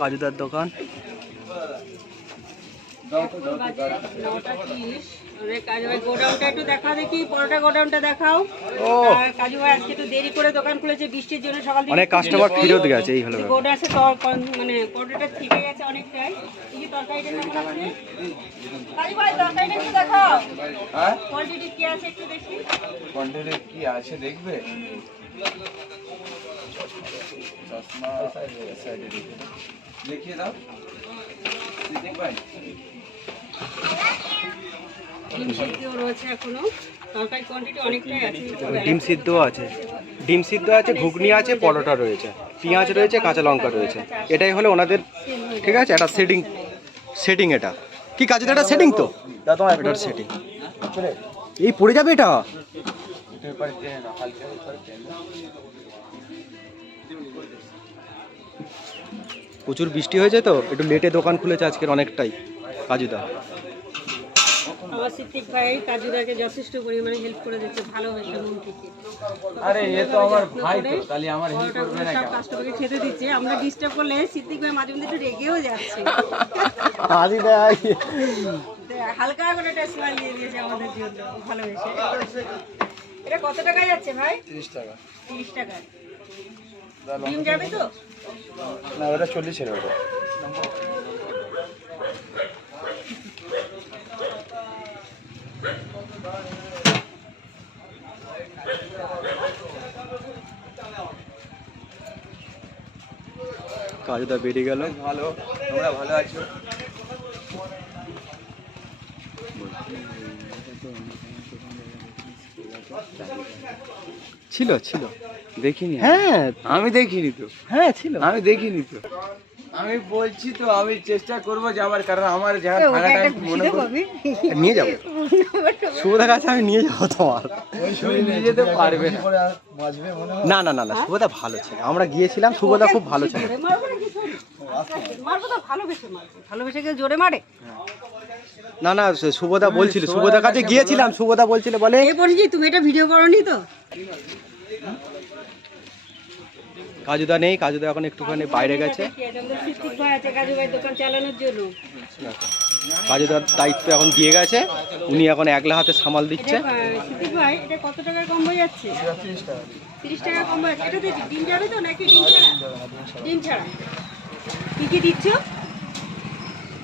কাজুদার দোকান। গোডাউনটা একটু দেখা দেখি, পরোটা গোডাউনটা দেখাও। কাজু ভাই আজকে একটু দেরি করে দোকান খুলেছে, বৃষ্টির জন্য সকাল থেকে অনেক কাস্টমার ফিরত গেছে। এই হলো গোডাউনে মানে পরোটাটা থেকে গেছে অনেকটাই। এই তরকারিটা কেমন আছে কাজু ভাই? তরকারিটা একটু দেখাও। হ্যাঁ, কোয়ান্টিটি কি আছে একটু দেখি। কোয়ান্টিটি কি আছে দেখবে? চশমা সাইডে দেখিয়ে দাও। সিদ্দিক ভাই ডিম সিদ্ধও রয়েছে এখনো, তরকারি কোয়ান্টিটি অনেকটাই আছে। ডিম সিদ্ধ আছে, ডিম সিদ্ধ আছে, ঘুগনি আছে, পরোটা রয়েছে, পেঁয়াজ রয়েছে, কাঁচা লঙ্কা রয়েছে। এটাই হলো ওনাদের, ঠিক আছে। এটা সেটিং এটা কি কাজে? এটা সেটিং তো, এটার সেটিং। এই পড়ে যাবে এটা। প্রচুর বৃষ্টি হয়েছে তো, একটু লেটে দোকান খুলেছে আজকের অনেকটাই কাজুদা। আমার সিদ্দিক ভাই কাজুদাকে যথেষ্ট পরিমাণে হেল্প করে দিচ্ছে, ভালোবাসে মন থেকে। আরে এ তো আমার ভাই, তো তাহলে আমার হেল্প করবে না কেন? কাস্টমারকে খেতে দিচ্ছে, আমরা ডিস্টার্ব করলে সিদ্দিক ভাই মাঝে মধ্যে একটু রেগেও যাচ্ছে। আজি ভাই হালকা করে একটা স্মাইল দিয়ে দিয়েছে আমাদের জন্য, ভালোবেসে। এটা কত টাকা যাচ্ছে ভাই? 30 টাকা। 30 টাকা। ডিম যাবে তো? না, ওটা 40 এর ওটা। কাজুদা বেরিয়ে গেল। ভালো, তোমরা ভালো আছো? ছিল ছিল দেখিনি। হ্যাঁ আমি দেখিনি তো। হ্যাঁ ছিল। আমি দেখিনি তো। আমি বলছি তো, আমি চেষ্টা করব যাবার, কারণ আমার যা ফাঁকা টাইম মনে করবে নিয়ে যাবো সুবোধার কাছে, আমি নিয়ে যাবো তোমার। তুমি নিয়ে যেতে পারবে না। না না না না, সুবোধা ভালো ছিল, আমরা গিয়েছিলাম, সুবোধা খুব ভালো ছিল। মারবো তো, ভালোবেসে মারবো। ভালোবেসে কেউ জোরে মারে? না না, সুবোধা বলছিল, সুবোধার কাছে গিয়েছিলাম, সুবোধা বলছিল, বলে এই বলছি তুমি এটা ভিডিও করোনি তো? কাজুদা নেই, কাজুদা এখন একটুখানি বাইরে গেছে। সিদ্দিক ভাই আছে কাজু ভাই দোকান চালানোর জন্য। কাজুদার দায়িত্ব এখন দিয়ে গেছে, উনি এখন একলা হাতে সামাল দিচ্ছে। সিদ্দিক ভাই এটা কত টাকার কম হয়ে যাচ্ছে? 30 টাকা কম হয়ে যাচ্ছে। এটাতে ডিম যাবে তো নাকি ডিম ছাড়া? ডিম ছাড়া। কি কি দিচ্ছ?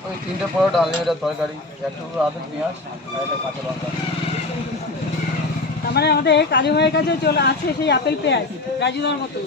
ওই 3টে পরোটা, আনলিমিটেড তরকারি, একটু আদা পেঁয়াজ আর একটা কাঁচা লঙ্কা। তার মানে আমাদের কাজু ভাইয়ের কাছেও চলে আছে সেই আপেল পেঁয়াজ রাজুদার মতো।